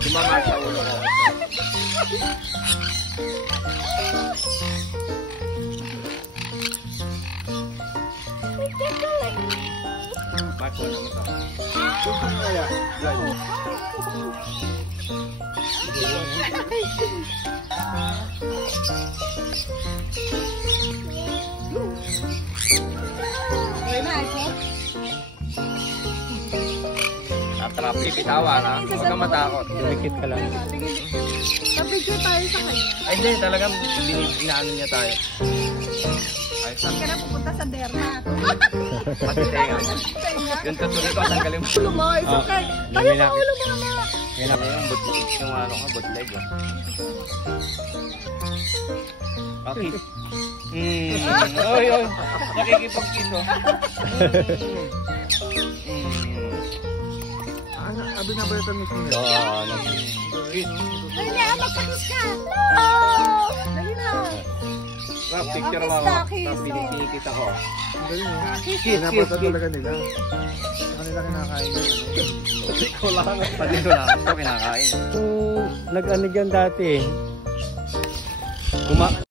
Sumama sa ulo ko. Bako naman ito. Tugtog mo kaya. Traffic, bitawa ka. Huwag kang matakot. Dumikit ka lang. Nabigyan tayo sa kanya. Ay, hindi. Talagang inaano niya tayo. Ay, Hindi ka na pupunta sa Derma. pati tenga. Yung tutuloy ko, tanggalin mo. Ulo mo, it's okay. Tayo mo, ulo mo naman. Yan ako yung bootleg. Yung ano ka, bootleg. Okay. Oy, oy. Nakikipag-kiss, oh. Abi na ba ito mismo nila? Oo, Kiss. Dali na, magpakiss ka. No! Dali na. Picture mo ako. Pinikikita ko. Ang galing mo. Kiss, Pinapata talaga nila. Sa kanila kinakain nila. Ikaw lang. Pati ko lang. Ito kinakain. Nag-anig yan dati.